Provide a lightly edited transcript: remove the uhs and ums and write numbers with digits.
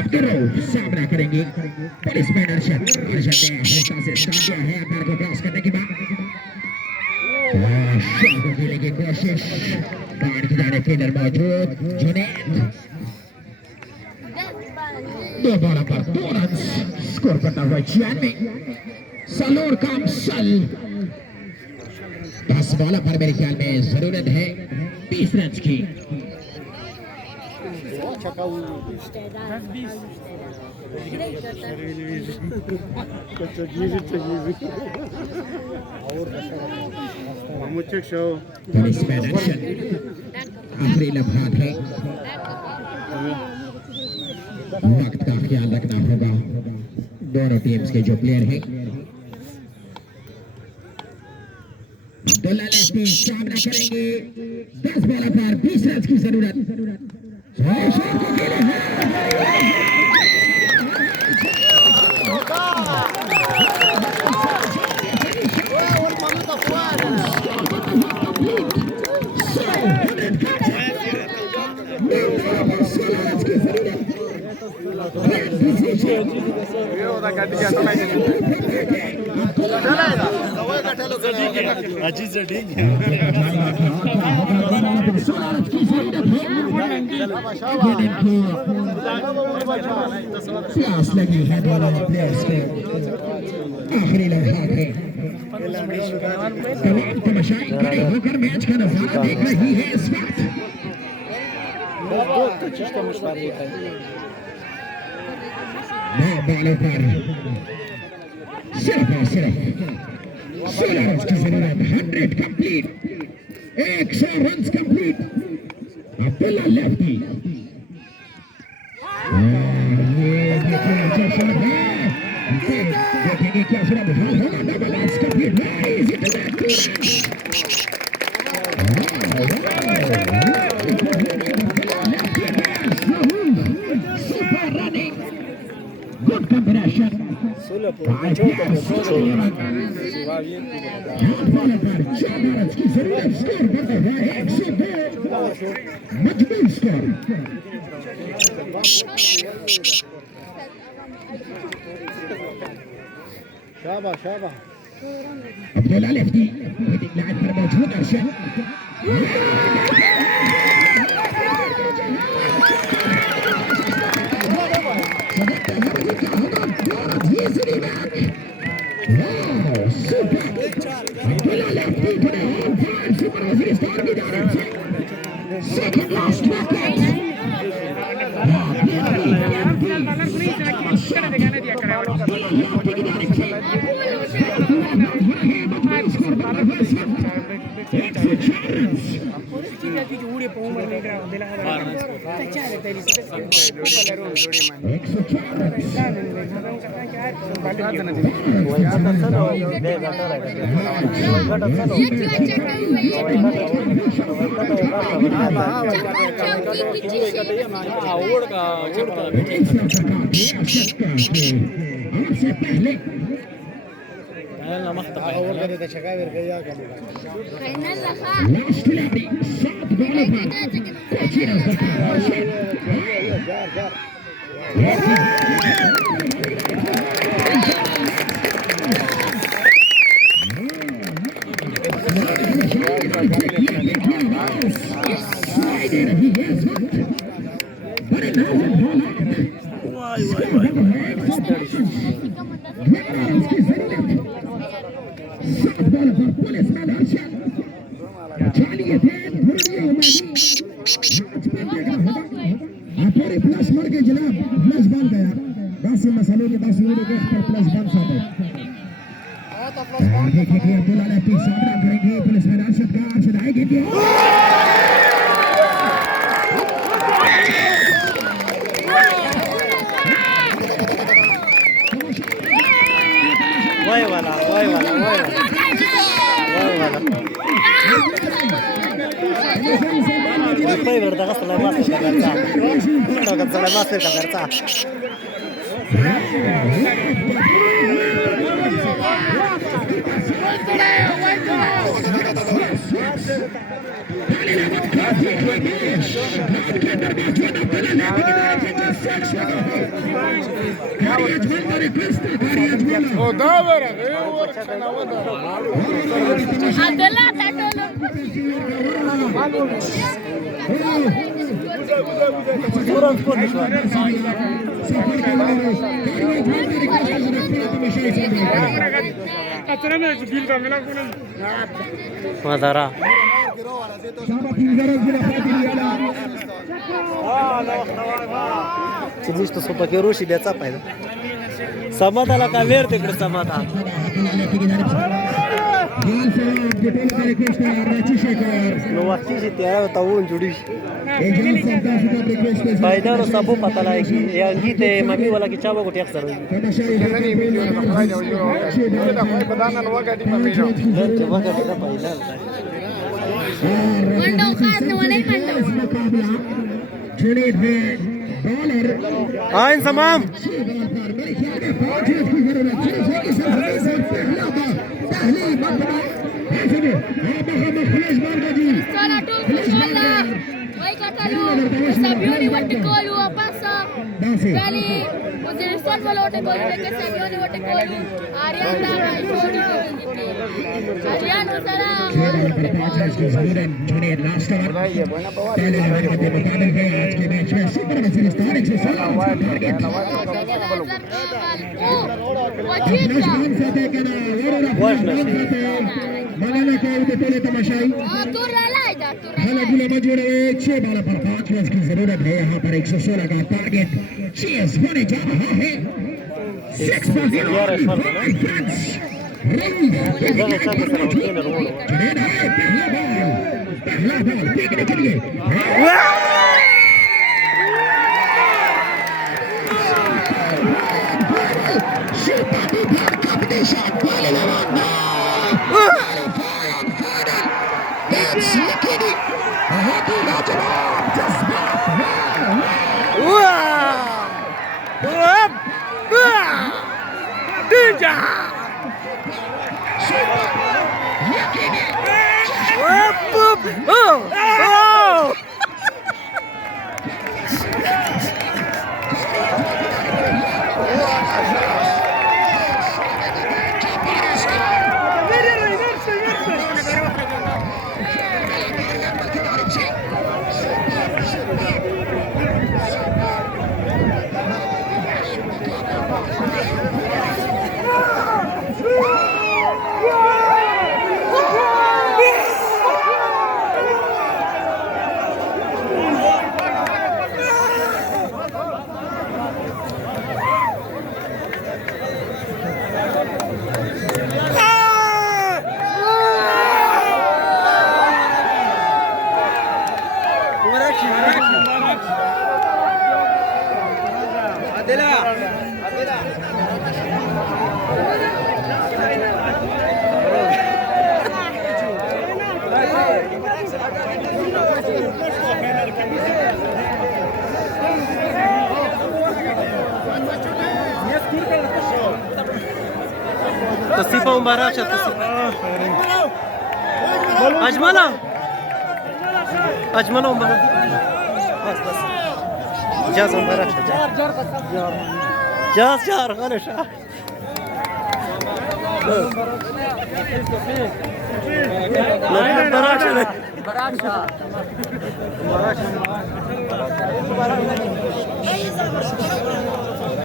अब्दुल सामना करेंगे पुलिसमैन अर्शद ने हिस्सा से स्टार्ट किया है अंदर को क्रॉस करने की बात शॉट को खेलने की कोशिश बाहर की जाने फील्डर मौजूद जुनैद दो बॉल पर 2 रन स्कोर करता हुआ 96 सलोर कामसल 10 बॉल पर मेरे ख्याल में जरूरत है 20 रन की आखिरी लम्हात है वक्त का ख्याल रखना होगा दोनों टीम्स के जो प्लेयर हैं अब्दुल्ला लेफ्टी सामना करेंगे 10 बॉल पर 20 रन की जरूरत प्यास लगी है दोनों प्लेयर्स को आखिरी लम्हा है तमाम तमाशाई खड़े होकर मैच का नजारा देख रही है इस वक्त 9 बॉलों पर सिर्फ और सिर्फ 16 रन की जरूरत 100 complete 100 run complete Abdullah lefty ये देखेंगे क्या सुना बहाल होगा double run complete super running good combination मजबूत स्कोर शाबाश शाबाश अब्दुल्ला लेफ्टी लाइन पर मौजूद अर्शद Second last wicket. यजमानचा रिक्वेस्ट गाडी यजमान हो दा बरं हे वर नाव Madara. Ці ж то собаки руші для цапай. Самата का वेर तिकडे समाता. No वाची त्या तावून जुडी. फायदा रो सबो पता लाय की यांगी ते मम्मी वाला की चाबो को टैक्स करो. मंडो खास ने वाले मंडो जुनेद है बॉलर आइन समाम. Sola tu sola vai katalu Sabioni watti golu passa Bali Uzbekistan walote golu leke Sabioni watti golu Aryan da shodi Aryan usara Junaid last over पहले नंबर के मुकाबले में आज के मैच में सुपर वजीरिस्तान 116 मनाला को उठे तमाशाई हला गुला मजूर है 6 बॉल पर 5 रन की जरूरत है यहां पर 116 का टारगेट चेस होने जा रहा है 6 for 0 पहला बॉल फेंकने के लिए تصيفه مباراة أجملها مباراة بس جاز مباراة جاز جار خلص مباراة